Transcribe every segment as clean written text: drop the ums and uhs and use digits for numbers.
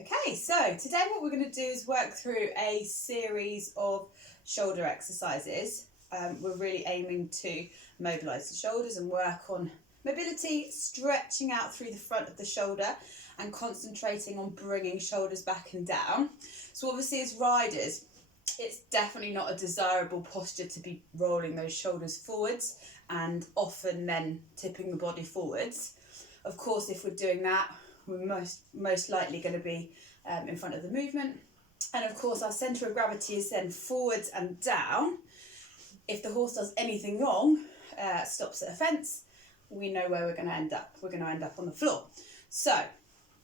Okay, so today what we're going to do is work through a series of shoulder exercises. We're really aiming to mobilise the shoulders and work on mobility, stretching out through the front of the shoulder and concentrating on bringing shoulders back and down. So obviously as riders, it's definitely not a desirable posture to be rolling those shoulders forwards and often then tipping the body forwards. Of course, if we're doing that, we're most likely going to be in front of the movement. And of course, our centre of gravity is then forwards and down. If the horse does anything wrong, stops at a fence, we know where we're going to end up. We're going to end up on the floor. So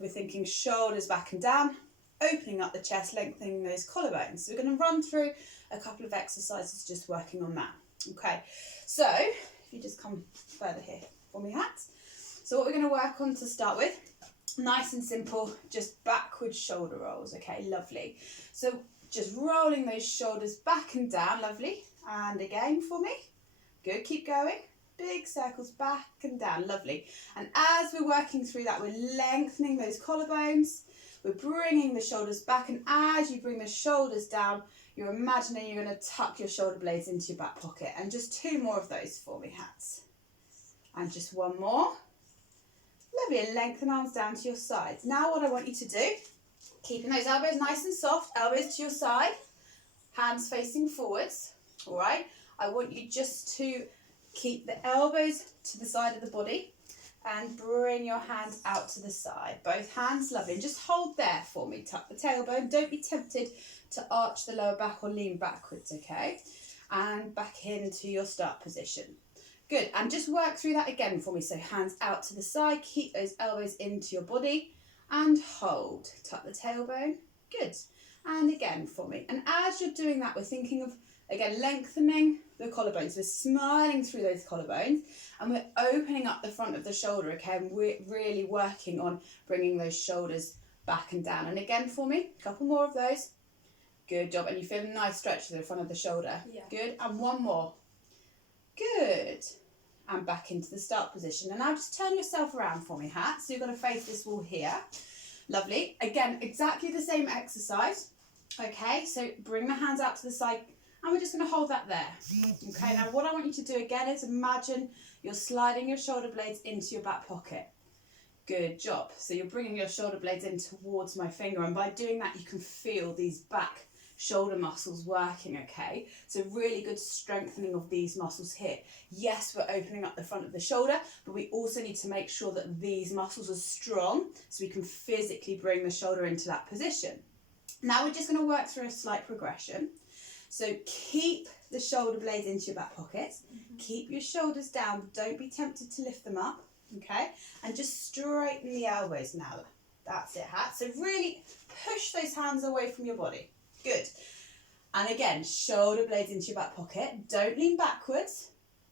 we're thinking shoulders back and down, opening up the chest, lengthening those collarbones. So we're going to run through a couple of exercises just working on that. Okay, so if you just come further here for me, hats. So what we're going to work on to start with, nice and simple, just backward shoulder rolls. Okay, lovely. So just rolling those shoulders back and down, lovely. And again for me. Good, keep going. Big circles back and down, lovely. And as we're working through that, we're lengthening those collarbones. We're bringing the shoulders back, and as you bring the shoulders down, you're imagining you're going to tuck your shoulder blades into your back pocket. And just two more of those for me, hats. And just one more. Lovely, and lengthen arms down to your sides. Now what I want you to do, keeping those elbows nice and soft, elbows to your side, hands facing forwards, all right? I want you just to keep the elbows to the side of the body and bring your hands out to the side. Both hands, lovely. And just hold there for me. Tuck the tailbone. Don't be tempted to arch the lower back or lean backwards, okay? And back into your start position. Good, and just work through that again for me. So hands out to the side, keep those elbows into your body and hold. Tuck the tailbone, good. And again for me. And as you're doing that, we're thinking of, again, lengthening the collarbones. We're smiling through those collarbones and we're opening up the front of the shoulder, okay? And we're really working on bringing those shoulders back and down. And again for me, a couple more of those. Good job, and you feel a nice stretch to the front of the shoulder. Yeah. Good, and one more. Good. And back into the start position. And now just turn yourself around for me, Hat. So you're going to face this wall here. Lovely. Again, exactly the same exercise. Okay, so bring the hands out to the side and we're just going to hold that there. Okay, now what I want you to do again is imagine you're sliding your shoulder blades into your back pocket. Good job. So you're bringing your shoulder blades in towards my finger, and by doing that you can feel these back shoulder muscles working, okay? So really good strengthening of these muscles here. Yes, we're opening up the front of the shoulder, but we also need to make sure that these muscles are strong so we can physically bring the shoulder into that position. Now we're just going to work through a slight progression. So keep the shoulder blades into your back pockets. Keep your shoulders down, but don't be tempted to lift them up, okay? And just straighten the elbows now. That's it, Hat. So really push those hands away from your body. Good. And again, shoulder blades into your back pocket. Don't lean backwards.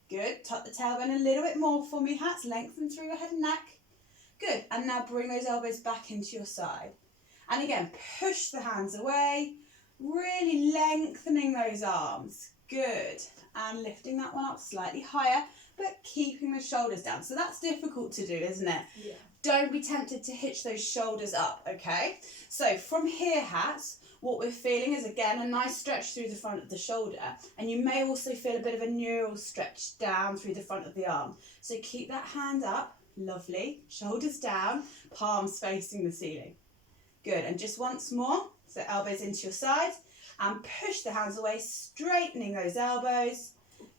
Good. Tuck the tailbone a little bit more for me, Hats. Lengthen through your head and neck. Good. And now bring those elbows back into your side. And again, push the hands away. Really lengthening those arms. Good. And lifting that one up slightly higher, but keeping the shoulders down. So that's difficult to do, isn't it? Yeah. Don't be tempted to hitch those shoulders up, okay? So from here, Hats, what we're feeling is, again, a nice stretch through the front of the shoulder, and you may also feel a bit of a neural stretch down through the front of the arm. So keep that hand up, lovely, shoulders down, palms facing the ceiling. Good, and just once more, so elbows into your sides, and push the hands away, straightening those elbows.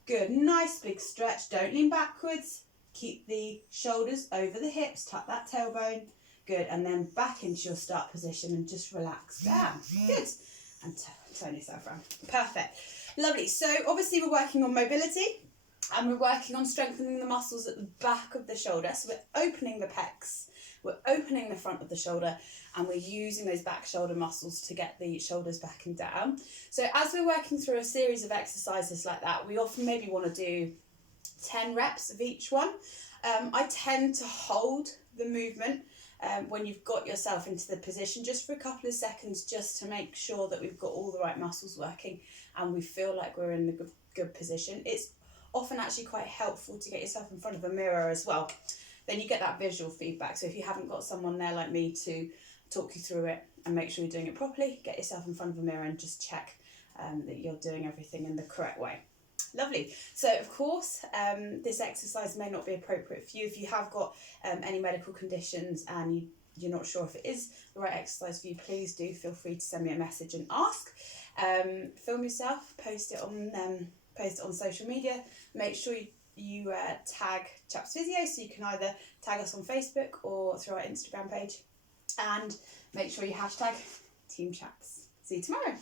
Good, nice big stretch, don't lean backwards, keep the shoulders over the hips, tuck that tailbone. Good, and then back into your start position and just relax down. Good, and turn yourself around. Perfect, lovely. So obviously we're working on mobility and we're working on strengthening the muscles at the back of the shoulder. So we're opening the pecs, we're opening the front of the shoulder, and we're using those back shoulder muscles to get the shoulders back and down. So as we're working through a series of exercises like that, we often maybe want to do 10 reps of each one. I tend to hold the movement when you've got yourself into the position just for a couple of seconds, just to make sure that we've got all the right muscles working and we feel like we're in the good position. It's often actually quite helpful to get yourself in front of a mirror as well. Then you get that visual feedback. So if you haven't got someone there like me to talk you through it and make sure you're doing it properly. Get yourself in front of a mirror and just check that you're doing everything in the correct way. Lovely. So of course, this exercise may not be appropriate for you. If you have got any medical conditions and you're not sure if it is the right exercise for you, please do feel free to send me a message and ask. Film yourself, post it on social media. Make sure you tag Chaps Physio, so you can either tag us on Facebook or through our Instagram page, and make sure you hashtag Team Chaps. See you tomorrow.